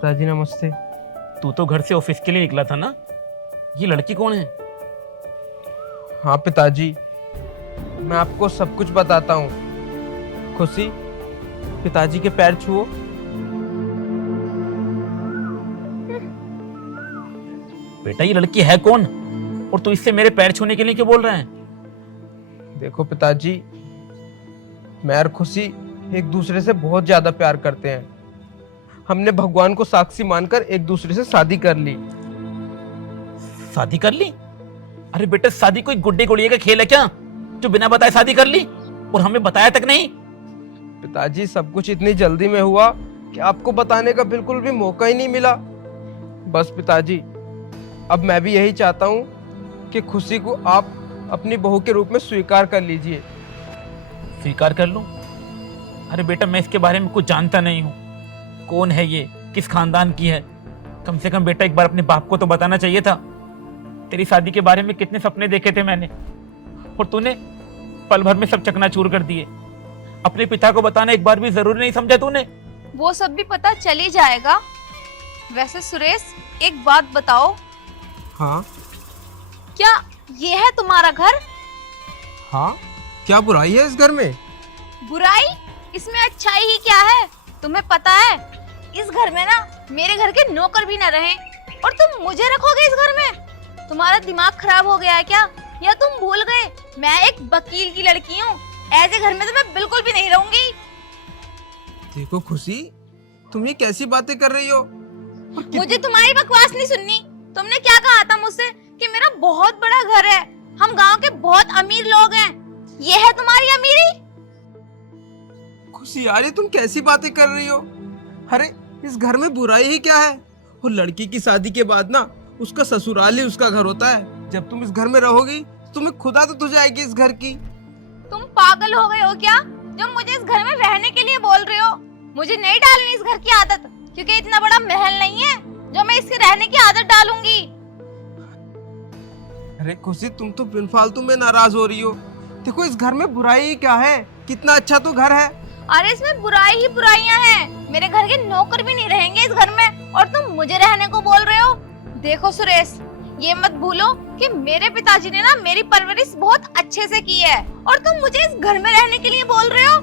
पिताजी नमस्ते। तू तो घर से ऑफिस के लिए निकला था ना, ये लड़की कौन है? हाँ पिताजी, मैं आपको सब कुछ बताता हूँ। खुशी, पिताजी के पैर छुओ। बेटा ये लड़की है कौन, और तू इससे मेरे पैर छूने के लिए क्यों बोल रहा है? देखो पिताजी, मैं और खुशी एक दूसरे से बहुत ज्यादा प्यार करते हैं। हमने भगवान को साक्षी मानकर एक दूसरे से शादी कर ली। शादी कर ली? अरे बेटा शादी कोई गुड्डे गुड़िया का खेल है क्या, जो बिना बताए शादी कर ली और हमें बताया तक नहीं? पिताजी सब कुछ इतनी जल्दी में हुआ कि आपको बताने का बिल्कुल भी मौका ही नहीं मिला। बस पिताजी, अब मैं भी यही चाहता हूँ कि खुशी को आप अपनी बहू के रूप में स्वीकार कर लीजिए। स्वीकार कर लूं? अरे बेटा मैं इसके बारे में कुछ जानता नहीं हूँ। कौन है ये, किस खानदान की है? कम से कम बेटा एक बार अपने बाप को तो बताना चाहिए था। तेरी शादी के बारे में कितने सपने देखे थे मैंने, और तूने पल भर में सब चकनाचूर कर दिए। अपने पिता को बताना एक बार भी जरूरी नहीं समझा तूने? वो सब भी पता चल ही जाएगा। वैसे सुरेश, एक बात बताओ, हाँ क्या ये है तुम्हारा घर? हाँ, क्या बुराई है इस घर में? बुराई? इसमें अच्छाई ही क्या है? तुम्हें पता है इस घर में ना मेरे घर के नौकर भी न रहे, और तुम मुझे रखोगे इस घर में? तुम्हारा दिमाग खराब हो गया है क्या, या तुम भूल गए मैं एक वकील की लड़की हूँ? ऐसे घर में तो मैं बिल्कुल भी नहीं रहूंगी। देखो खुशी, तुम ये कैसी बातें कर रही हो? मुझे तुम्हारी बकवास नहीं सुननी। तुमने क्या कहा था मुझसे कि मेरा बहुत बड़ा घर है, हम गांव के बहुत अमीर लोग हैं, ये है तुम्हारी अमीरी? खुशी यार, ये तुम कैसी बातें कर रही हो? अरे इस घर में बुराई ही क्या है? और लड़की की शादी के बाद ना उसका ससुराल ही उसका घर होता है। जब तुम इस घर में रहोगी तुम्हें खुदा तो तुझे आएगी इस घर की। तुम पागल हो गए हो क्या, जो मुझे इस घर में रहने के लिए बोल रहे हो? मुझे नहीं डालनी इस घर की आदत, क्योंकि इतना बड़ा महल नहीं है जो मैं इसके रहने की आदत डालूंगी। अरे खुशी, तुम तो बिन फालतू में नाराज हो रही हो। देखो इस घर में बुराई ही क्या है, कितना अच्छा तो घर है। अरे इसमें बुराई ही बुराइयां हैं। मेरे घर के नौकर भी नहीं रहेंगे इस घर में, और तुम मुझे रहने को बोल रहे हो? देखो सुरेश, ये मत भूलो कि मेरे पिताजी ने ना मेरी परवरिश बहुत अच्छे से की है, और तुम मुझे इस घर में रहने के लिए बोल रहे हो,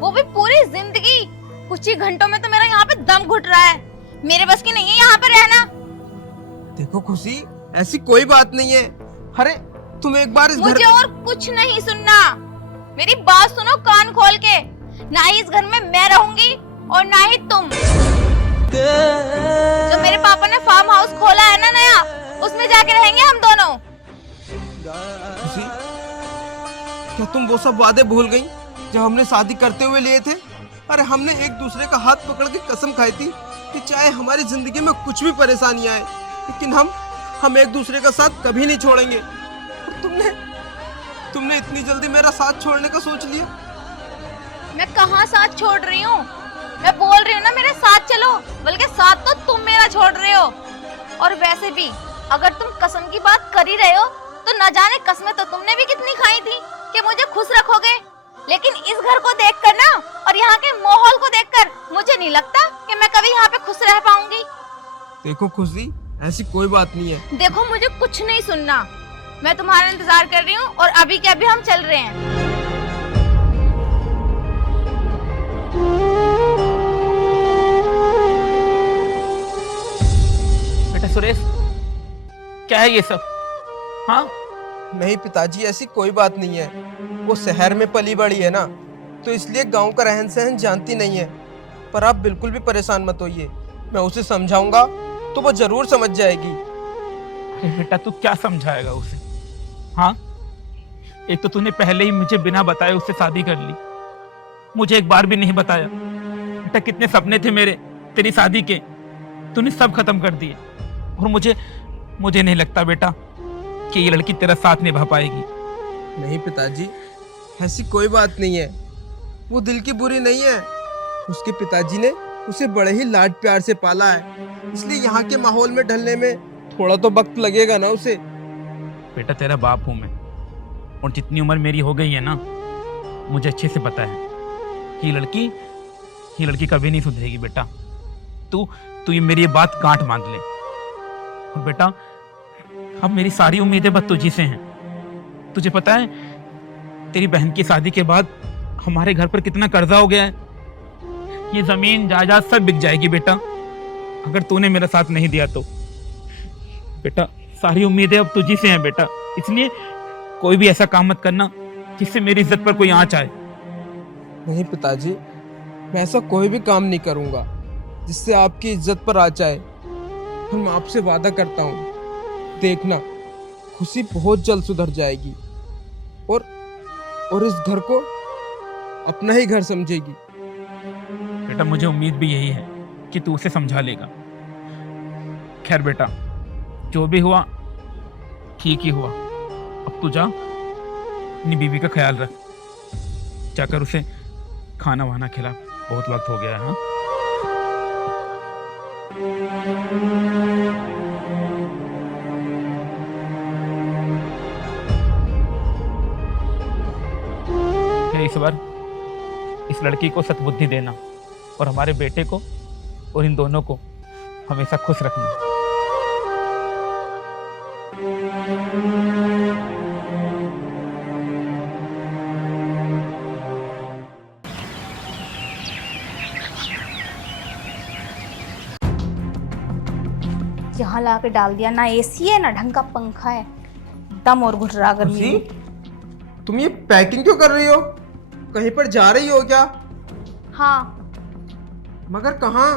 वो भी पूरी जिंदगी। कुछ ही घंटों में तो मेरा यहाँ पे दम घुट रहा है। मेरे बस की नहीं है यहाँ पे रहना। देखो खुशी, ऐसी कोई बात नहीं है। अरे तुम एक बार इस घर... मुझे और कुछ नहीं सुनना। मेरी बात सुनो कान खोल के। ना ही इस घर में मैं रहूंगी और ना ही तुम। जो मेरे पापा ने फार्म हाउस खोला है ना नया, उसमें जाके रहेंगे हम दोनों। खुशी, क्या तुम वो सब वादे भूल गई जो हमने शादी करते हुए लिए थे? अरे हमने एक दूसरे का हाथ पकड़ के कसम खाई थी कि चाहे हमारी जिंदगी में कुछ भी परेशानी आए, लेकिन हम एक दूसरे का साथ कभी नहीं छोड़ेंगे। तुमने इतनी जल्दी मेरा साथ छोड़ने का सोच लिया? मैं कहाँ साथ छोड़ रही हूँ? मैं बोल रही हूँ ना मेरे साथ चलो, बल्कि साथ तो तुम मेरा छोड़ रहे हो। और वैसे भी अगर तुम कसम की बात कर ही रहे हो, तो न जाने कसमें तो तुमने भी कितनी खाई थी कि मुझे खुश रखोगे। लेकिन इस घर को देखकर ना, और यहाँ के माहौल को देखकर, मुझे नहीं लगता कि मैं कभी यहाँ पे खुश रह पाऊंगी। देखो खुशी, ऐसी कोई बात नहीं है। देखो मुझे कुछ नहीं सुनना, मैं तुम्हारा इंतजार कर रही हूँ, और अभी के अभी हम चल रहे हैं। बेटा सुरेश, क्या है ये सब? हाँ नहीं पिताजी, ऐसी कोई बात नहीं है। वो शहर में पली बड़ी है ना, तो इसलिए गांव का रहन सहन जानती नहीं है। पर आप बिल्कुल भी परेशान मत होइए, मैं उसे समझाऊंगा तो वो जरूर समझ जाएगी। अरे बेटा तू क्या समझाएगा उसे? हाँ, एक तो तूने पहले ही मुझे बिना बताए उससे शादी कर ली, मुझे एक बार भी नहीं बताया। बेटा कितने सपने थे मेरे तेरी शादी के, तूने सब खत्म कर दिए। और मुझे नहीं लगता बेटा कि ये लड़की तेरा साथ निभा पाएगी। नहीं पिताजी, ऐसी कोई बात नहीं है। वो दिल की बुरी नहीं है। उसके पिताजी ने उसे बड़े ही लाड प्यार से पाला है, इसलिए यहाँ के माहौल में ढलने में थोड़ा तो वक्त लगेगा ना उसे। बेटा तेरा बाप हूं मैं, और जितनी उम्र मेरी हो गई है ना, मुझे अच्छे से पता है कि ये लड़की कभी नहीं सुधरेगी बेटा। तू ये मेरी ये बात गांठ बांध ले। और बेटा अब मेरी सारी उम्मीदें बस तुझी से हैं। तुझे पता है तेरी बहन की शादी के बाद हमारे घर पर कितना कर्जा हो गया है। ये जमीन जायदाद सब बिक जाएगी बेटा, अगर तूने मेरा साथ नहीं दिया तो। बेटा सारी उम्मीदें अब तुझी से हैं बेटा, इसलिए कोई भी ऐसा काम मत करना जिससे मेरी इज्जत पर कोई आंच आए। नहीं पिताजी, मैं ऐसा कोई भी काम नहीं करूंगा जिससे आपकी इज्जत पर आ जाए। और मैं आपसे वादा करता हूँ, देखना खुशी बहुत जल्द सुधर जाएगी और इस घर को अपना ही घर समझेगी। बेटा मुझे उम्मीद भी यही है कि तू उसे समझा लेगा। खैर बेटा जो भी हुआ ठीक ही हुआ। अब तू जा अपनी बीवी का ख्याल रख, जाकर उसे खाना वाना खिला, बहुत वक्त हो गया है। हाँ इस बार इस लड़की को सद्बुद्धि देना और हमारे बेटे को और इन दोनों को हमेशा खुश रखना। यहाँ ला के डाल दिया, ना एसी है ना ढंग का पंखा है, दम और घुट रहा गर्मी खुशी, में। तुम ये पैकिंग क्यों कर रही हो? कहीं पर जा रही हो क्या? हाँ। मगर कहाँ?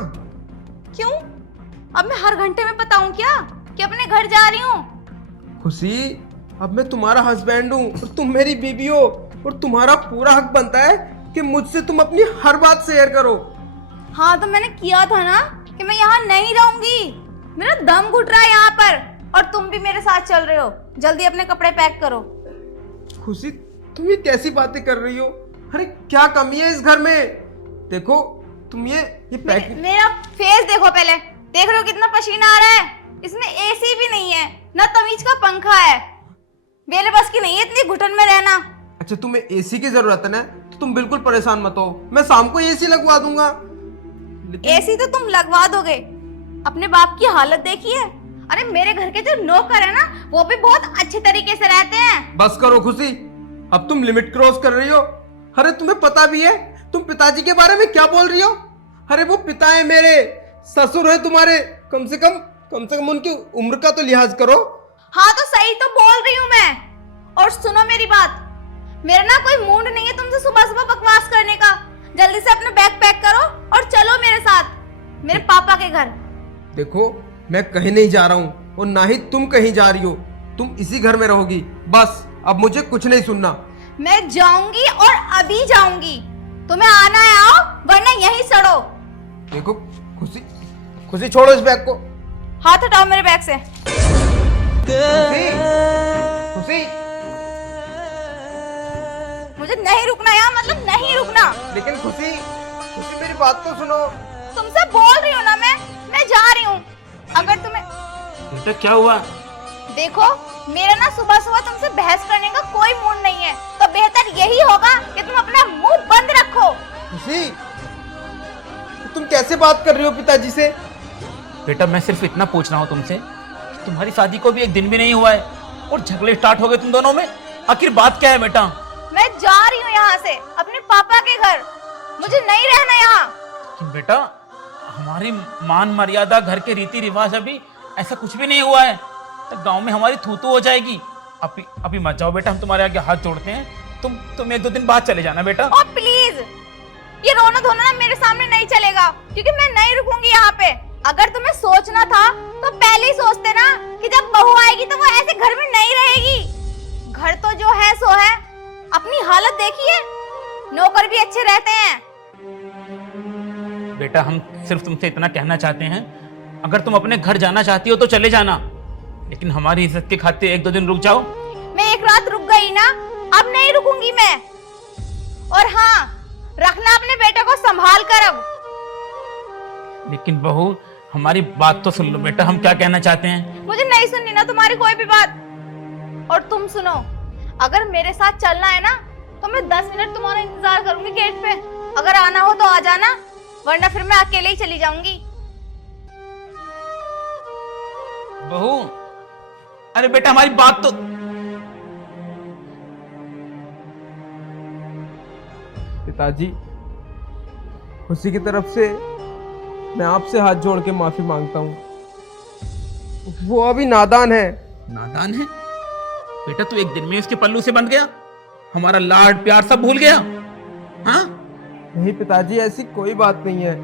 क्यों? अब मैं हर घंटे में बताऊं क्या कि अपने घर जा रही हूँ? खुशी, अब मैं तुम्हारा हस्बैंड हूँ और तुम मेरी बीवी हो, और तुम्हारा पूरा हक बनता है कि मुझसे तुम अपनी हर बात शेयर करो। हाँ तो मैंने किया था ना कि मैं यहाँ नहीं रहूंगी, मेरा दम घुट रहा है यहाँ पर, और तुम भी मेरे साथ चल रहे हो। जल्दी अपने कपड़े पैक करो। खुशी, तुम ये कैसी बातें कर रही हो? अरे क्या कमी है इस घर में? देखो तुम ये पैकिंग। मेरा फेस देखो पहले, देख रहे हो कितना पसीना आ रहा है? इसमें एसी भी नहीं है, ना तमीज का पंखा है। मेरे बस की नहीं है इतनी घुटन में रहना। अच्छा तुम्हें एसी की जरूरत है ना, तो तुम बिल्कुल परेशान मत हो, मैं शाम को एसी लगवा दूंगा। एसी तो तुम लगवा दोगे, अपने बाप की हालत देखी है? अरे मेरे घर के जो नौकर है ना, वो भी बहुत अच्छे तरीके से रहते हैं। बस करो खुशी, अब तुम लिमिट क्रॉस कर रही हो। अरे तुम्हें पता भी है तुम पिताजी के बारे में क्या बोल रही हो? अरे वो पिता है मेरे, ससुर है तुम्हारे, कम से कम उनकी उम्र का तो लिहाज करो। हाँ तो सही तो बोल रही हूँ मैं। और सुनो मेरी बात, मेरा ना कोई मूड नहीं है तुमसे सुबह सुबह बकवास करने का। जल्दी से अपना बैग पैक करो और चलो मेरे साथ मेरे पापा के घर। देखो मैं कहीं नहीं जा रहा हूँ और ना ही तुम कहीं जा रही हो, तुम इसी घर में रहोगी। बस अब मुझे कुछ नहीं सुनना। मैं जाऊंगी और अभी जाऊंगी, तुम्हें आना है आओ, वरना यहीं सड़ो। देखो खुशी छोड़ो इस बैग को। हाथ हटाओ मेरे बैग से। खुशी मुझे नहीं रुकना यहाँ, मतलब नहीं रुकना। लेकिन खुशी मेरी बात तो सुनो। तुमसे बोल रही हूँ ना मैं जा रही हूँ। अगर तुम्हें बेटा क्या हुआ? देखो मेरा ना सुबह सुबह तुमसे बहस करने का कोई मूड नहीं है, तो बेहतर यही होगा कि तुम अपना मुंह बंद रखो। खुशी तुम कैसे बात कर रही हो पिताजी से? बेटा मैं सिर्फ इतना पूछ रहा हूँ तुमसे, तुम्हारी शादी को भी एक दिन भी नहीं हुआ है और झगड़े स्टार्ट हो गए तुम दोनों में। आखिर बात क्या है बेटा? मैं जा रही हूँ यहाँ से अपने पापा के घर, मुझे नहीं रहना यहाँ। कि बेटा हमारी मान मर्यादा, घर के रीति रिवाज, अभी ऐसा कुछ भी नहीं हुआ है, तो गांव में हमारी थूथू हो जाएगी। अभी मत जाओ बेटा, हम तुम्हारे आगे हाथ जोड़ते हैं। तुम एक दो दिन बाद चले जाना बेटा। और प्लीज ये रोना धोना ना मेरे सामने नहीं चलेगा, क्योंकि मैं नहीं रुकूंगी यहाँ पे। अगर तुम्हें सोचना था तो पहले ही सोचते ना कि जब बहू आएगी तो वो ऐसे घर में नहीं रहेगी। घर तो जो है सो है, अपनी हालत देखिए, नौकर भी अच्छे रहते हैं। बेटा हम सिर्फ तुमसे इतना कहना चाहते हैं, अगर तुम अपने घर जाना चाहती हो तो चले जाना, लेकिन हमारी इज्जत के खातिर एक दो दिन रुक जाओ। मैं एक रात रुक गई ना, अब नहीं रुकूंगी मैं। और हाँ, रखना अपने बेटे को संभाल कर। अब लेकिन बहू हमारी बात तो सुन लो बेटा, हम क्या कहना चाहते हैं। मुझे नहीं सुननी ना तुम्हारी कोई भी बात। और तुम सुनो, अगर मेरे साथ चलना है ना तो मैं 10 मिनट तुम्हारा इंतजार करूंगी गेट पे। अगर आना हो तो आ जाना, वरना फिर मैं अकेले ही चली जाऊंगी। बहू, अरे बेटा हमारी बात तो। पिताजी, खुशी की तरफ से मैं आपसे हाथ जोड़ के माफी मांगता हूँ। वो अभी नादान है। नादान है? बेटा तू एक दिन में उसके पल्लू से बंध गया, हमारा लाड प्यार सब भूल गया। हाँ, नहीं पिताजी, ऐसी कोई बात नहीं है।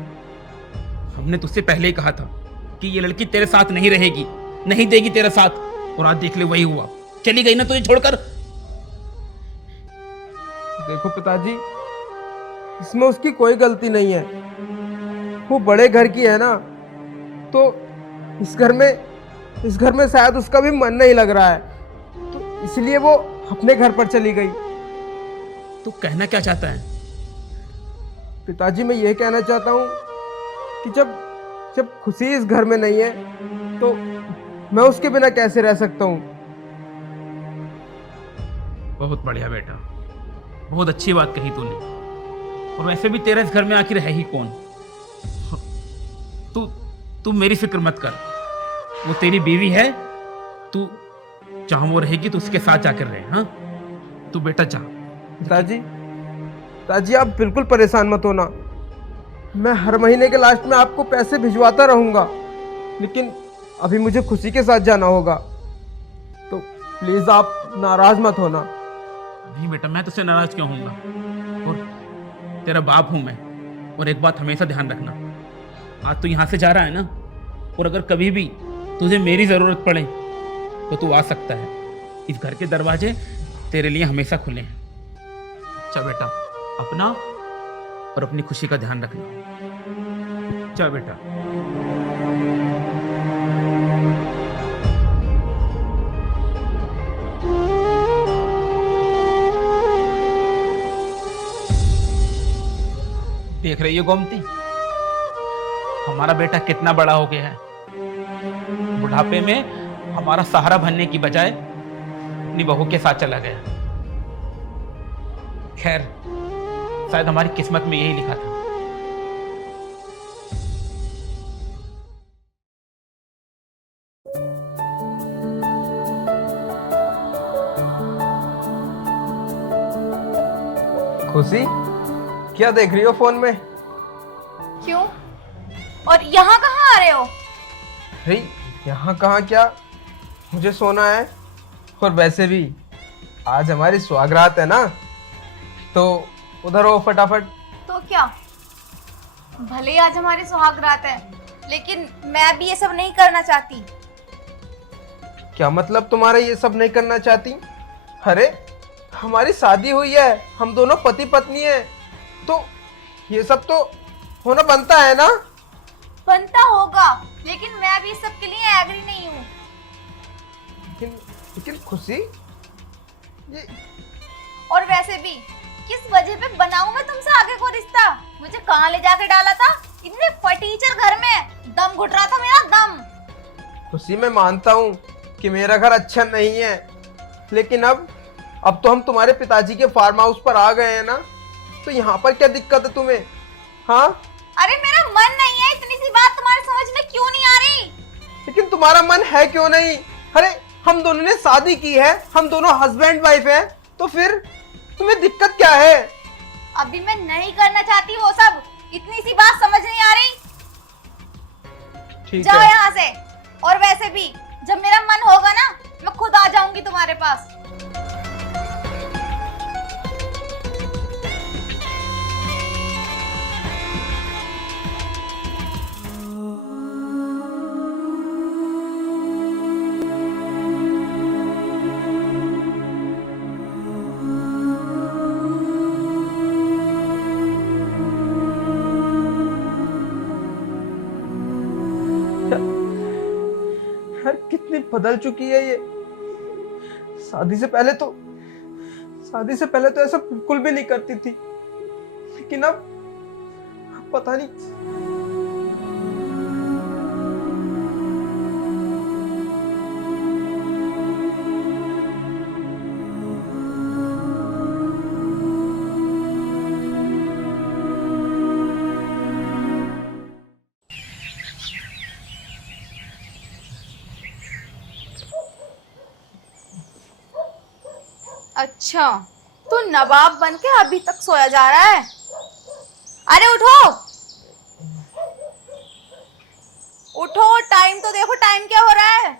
हमने तुझसे पहले ही कहा था कि ये लड़की तेरे साथ नहीं रहेगी, नहीं देगी तेरा साथ, और आज देख ले वही हुआ। चली गई ना तुझे छोड़कर। देखो पिताजी, इसमें उसकी कोई गलती नहीं है। वो बड़े घर की है ना, तो इस घर में शायद उसका भी मन नहीं लग रहा है, तो इसलिए वो अपने घर पर चली गई। तू कहना क्या चाहता है? पिताजी, मैं ये कहना चाहता हूँ कि जब जब खुशी इस घर में नहीं है, तो मैं उसके बिना कैसे रह सकता हूँ। बहुत बढ़िया बेटा, बहुत अच्छी बात कही तूने। और वैसे भी तेरा इस घर में आखिर है ही कौन? तू तू मेरी फिक्र मत कर, वो तेरी बीवी है। तू जहां वो रहेगी तो उसके साथ जाकर रहे। हाँ, तू बेटा जा। पिताजी, आप बिल्कुल परेशान मत होना। मैं हर महीने के लास्ट में आपको पैसे भिजवाता रहूंगा, लेकिन अभी मुझे खुशी के साथ जाना होगा, तो प्लीज आप नाराज मत होना। नहीं बेटा, मैं तुझसे नाराज क्यों होऊंगा? और तेरा बाप हूं मैं। और एक बात हमेशा ध्यान रखना, आज तू यहाँ से जा रहा है ना, और अगर कभी भी तुझे मेरी जरूरत पड़े तो तू आ सकता है। इस घर के दरवाजे तेरे लिए हमेशा खुले हैं। अच्छा बेटा, अपना और अपनी खुशी का ध्यान रखना। चल बेटा। देख रही हो गोमती, हमारा बेटा कितना बड़ा हो गया है। बुढ़ापे में हमारा सहारा बनने की बजाय अपनी बहू के साथ चला गया। खैर, शायद हमारी किस्मत में यही लिखा था। खुशी, क्या देख रही हो फोन में? क्यों? और यहाँ कहाँ आ रहे हो? अरे यहाँ कहाँ क्या, मुझे सोना है। और वैसे भी आज हमारी सुहागरात है ना, तो उधर हो फटाफट। तो क्या, भले ही आज हमारी सुहागरात है, लेकिन मैं भी ये सब नहीं करना चाहती। क्या मतलब तुम्हारा ये सब नहीं करना चाहती? अरे हमारी शादी हुई है, हम दोनों पति पत्नी हैं, तो ये सब तो होना बनता है ना। बनता होगा, लेकिन मैं भी इस सब के लिए एग्री नहीं हूँ। लेकिन खुशी, ये और वैसे भी किस वजह पे बनाऊं मैं तुमसे आगे को रिश्ता? मुझे कहाँ ले जाके डाला था? इतने फटीचर घर में दम घुट रहा था मेरा दम। खुशी, मैं मानता हूँ कि मेरा घर अच्छा नहीं है, लेकिन अब तो हम तुम्हारे पिताजी के फार्म हाउस पर आ गए हैं ना, तो यहाँ पर क्या दिक्कत है तुम्हें? हाँ, अरे मेरा मन नहीं है, इतनी सी बात तुम्हारे समझ में क्यों नहीं आ रही? लेकिन तुम्हारा मन है क्यों नहीं? अरे हम दोनों ने शादी की है, हम दोनों हस्बैंड वाइफ हैं, तो फिर तुम्हें दिक्कत क्या है? अभी मैं नहीं करना चाहती वो सब, इतनी सी बात समझ नहीं आ रही। ठीक जाओ है। यहाँ से। और वैसे भी जब मेरा मन होगा ना, मैं खुद आ जाऊंगी तुम्हारे पास। यार कितनी बदल चुकी है ये। शादी से पहले तो ऐसा बिल्कुल भी नहीं करती थी, लेकिन अब पता नहीं। अच्छा, तू नवाब बन के अभी तक सोया जा रहा है? अरे उठो उठो, टाइम तो देखो, टाइम क्या हो रहा है।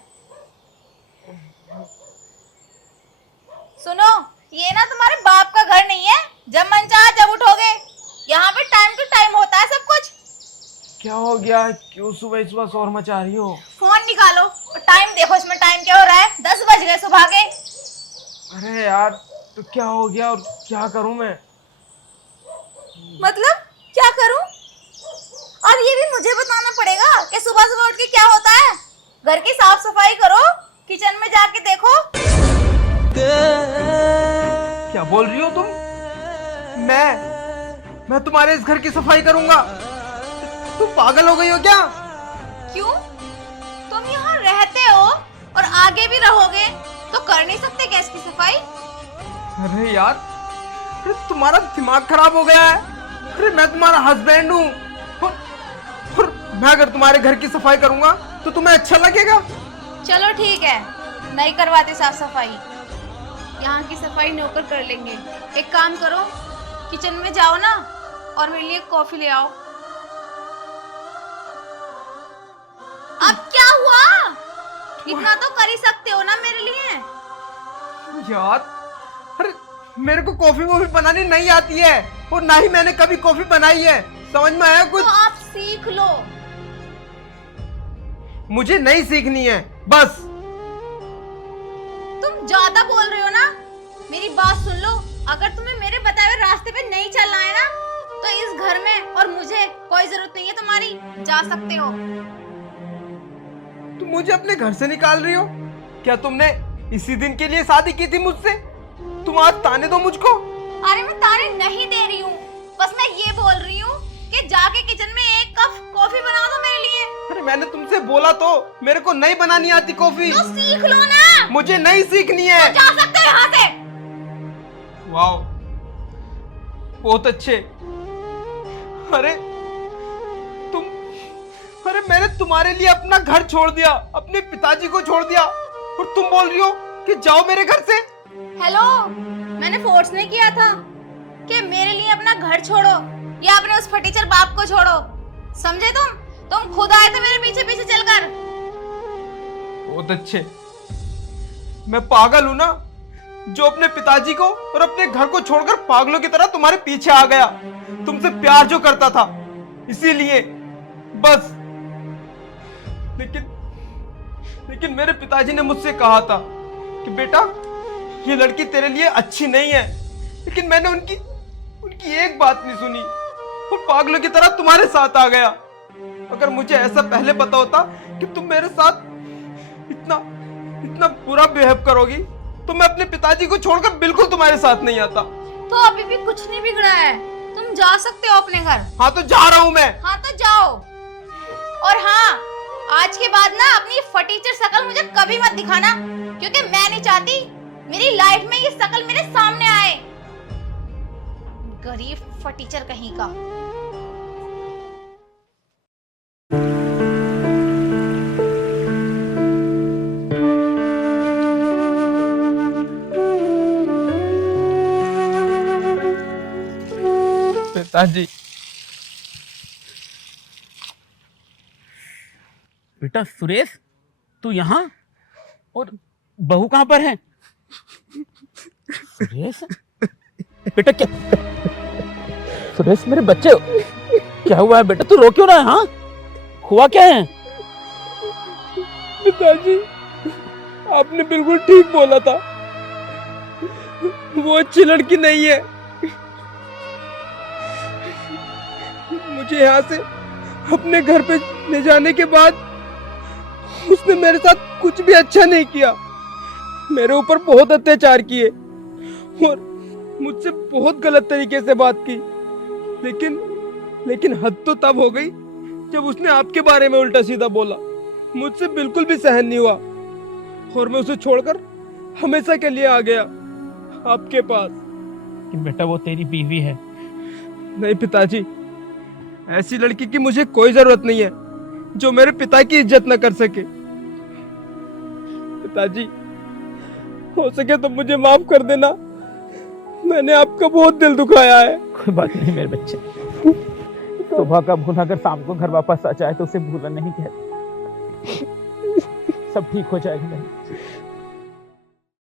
सुनो, ये ना तुम्हारे बाप का घर नहीं है, जब मन चाहे जब उठोगे। यहाँ पे टाइम टू टाइम होता है सब कुछ। क्या हो गया? क्यों सुबह सुबह शोर मचा रही हो? फोन निकालो और टाइम देखो, इसमें टाइम क्या हो रहा है। 10 बज गए सुबह के। अरे यार, तो क्या हो गया और क्या करूं मैं? मतलब क्या करूं? और ये भी मुझे बताना पड़ेगा कि सुबह सुबह उठ के क्या होता है। घर की साफ सफाई करो, किचन में जाके देखो। क्या बोल रही हो तुम? मैं तुम्हारे इस घर की सफाई करूंगा? तुम पागल हो गई हो क्या? क्यों? तुम यहाँ रहते हो और आगे भी रहोगे, तो कर नहीं सकते क्या इसकी सफाई? अरे यार, अरे तुम्हारा दिमाग खराब हो गया है। अरे मैं तुम्हारा हस्बैंड हूँ, और मैं अगर तुम्हारे घर की सफाई करूंगा तो तुम्हें अच्छा लगेगा? चलो ठीक है, नहीं करवाते साफ सफाई। यहाँ की सफाई नौकर कर लेंगे। एक काम करो, किचन में जाओ ना और मेरे लिए कॉफी ले आओ। अब क्या हुआ? इतना तो कर ही सकते हो ना मेरे लिए। यार, अरे मेरे को कॉफी वॉफी बनानी नहीं आती है, और ना ही मैंने कभी कॉफी बनाई है। समझ में आया कुछ? तो आप सीख लो। मुझे नहीं सीखनी है, बस। तुम ज्यादा बोल रहे हो ना। मेरी बात सुन लो, अगर तुम्हें मेरे बताए हुए रास्ते पे नहीं चलना है ना, तो इस घर में और मुझे कोई जरूरत नहीं है तुम्हारी। जा सकते हो। तुम मुझे अपने घर से निकाल रही हो? क्या तुमने इसी दिन के लिए शादी की थी मुझसे? तुम आज ताने दो मुझको। अरे मैं ताने नहीं दे रही हूँ, बस मैं ये बोल रही हूँ कि जाके किचन में एक कप कॉफी बना दो मेरे लिए। अरे मैंने तुमसे बोला तो, मेरे को नहीं बनानी आती कॉफी। तो सीख लो ना। मुझे नहीं सीखनी है। तो जा सकते हो यहाँ से। वाह, बहुत अच्छे। अरे तुम, अरे मैंने तुम्हारे लिए अपना घर छोड़ दिया, अपने पिताजी को छोड़ दिया, और तुम बोल रही हो कि जाओ मेरे घर से। हेलो, मैंने फोर्स नहीं किया था कि मेरे लिए अपना घर छोड़ो या अपने उस फटीचर बाप को छोड़ो। समझे तुम खुद आए थे मेरे पीछे पीछे चलकर। बहुत अच्छे। मैं पागल हूं ना, जो अपने पिताजी को और अपने घर को छोड़कर पागलों की तरह तुम्हारे पीछे आ गया, तुमसे प्यार जो करता था इसीलिए, बस। लेकिन मेरे पिताजी ने मुझसे कहा था कि बेटा, ये लड़की तेरे लिए अच्छी नहीं है। लेकिन मैंने उनकी एक बात नहीं सुनी, और पागलों की तरह तुम्हारे साथ आ गया। अगर मुझे ऐसा पहले पता होता कि तुम मेरे साथ इतना बुरा बिहेव करोगी, तो मैं अपने पिताजी को छोड़कर बिल्कुल तुम्हारे साथ नहीं आता। तो अभी भी कुछ नहीं बिगड़ा है, तुम जा सकते हो अपने घर। हाँ तो जा रहा हूँ मैं। हाँ तो जाओ। और हाँ, आज के बाद ना अपनी फटीचर शकल मुझे कभी मत दिखाना, क्योंकि मैं नहीं चाहती मेरी लाइफ में ये शकल मेरे सामने आए। गरीब फटीचर कहीं का। पिताजी, बेटा सुरेश, तू यहाँ? और बहू कहाँ पर है? सुरेश बेटा, क्या सुरेश मेरे बच्चे, क्या हुआ है बेटा? तू रो क्यों रहा है? हाँ, हुआ क्या है? पिताजी, आपने बिल्कुल ठीक बोला था, वो अच्छी लड़की नहीं है। मुझे यहाँ से अपने घर पे ले जाने के बाद उसने मेरे साथ कुछ भी अच्छा नहीं किया। मेरे ऊपर बहुत अत्याचार किए और मुझसे बहुत गलत तरीके से बात की। लेकिन हद तो तब हो गई जब उसने आपके बारे में उल्टा सीधा बोला। मुझसे बिल्कुल भी सहन नहीं हुआ और मैं उसे छोड़कर हमेशा के लिए आ गया आपके पास। कि बेटा वो तेरी बीवी है। नहीं पिताजी, ऐसी लड़की की मुझे कोई जरूरत नहीं है जो मेरे पिता की इज्जत न कर सके। पिताजी, हो सके तो मुझे माफ कर देना। मैंने आपका बहुत दिल दुखाया है। कोई बात नहीं मेरे बच्चे, सुबह का भूला अगर शाम को घर वापस आ जाए तो उसे भूला नहीं कहते। सब ठीक हो जाएगा मेरे बच्चे।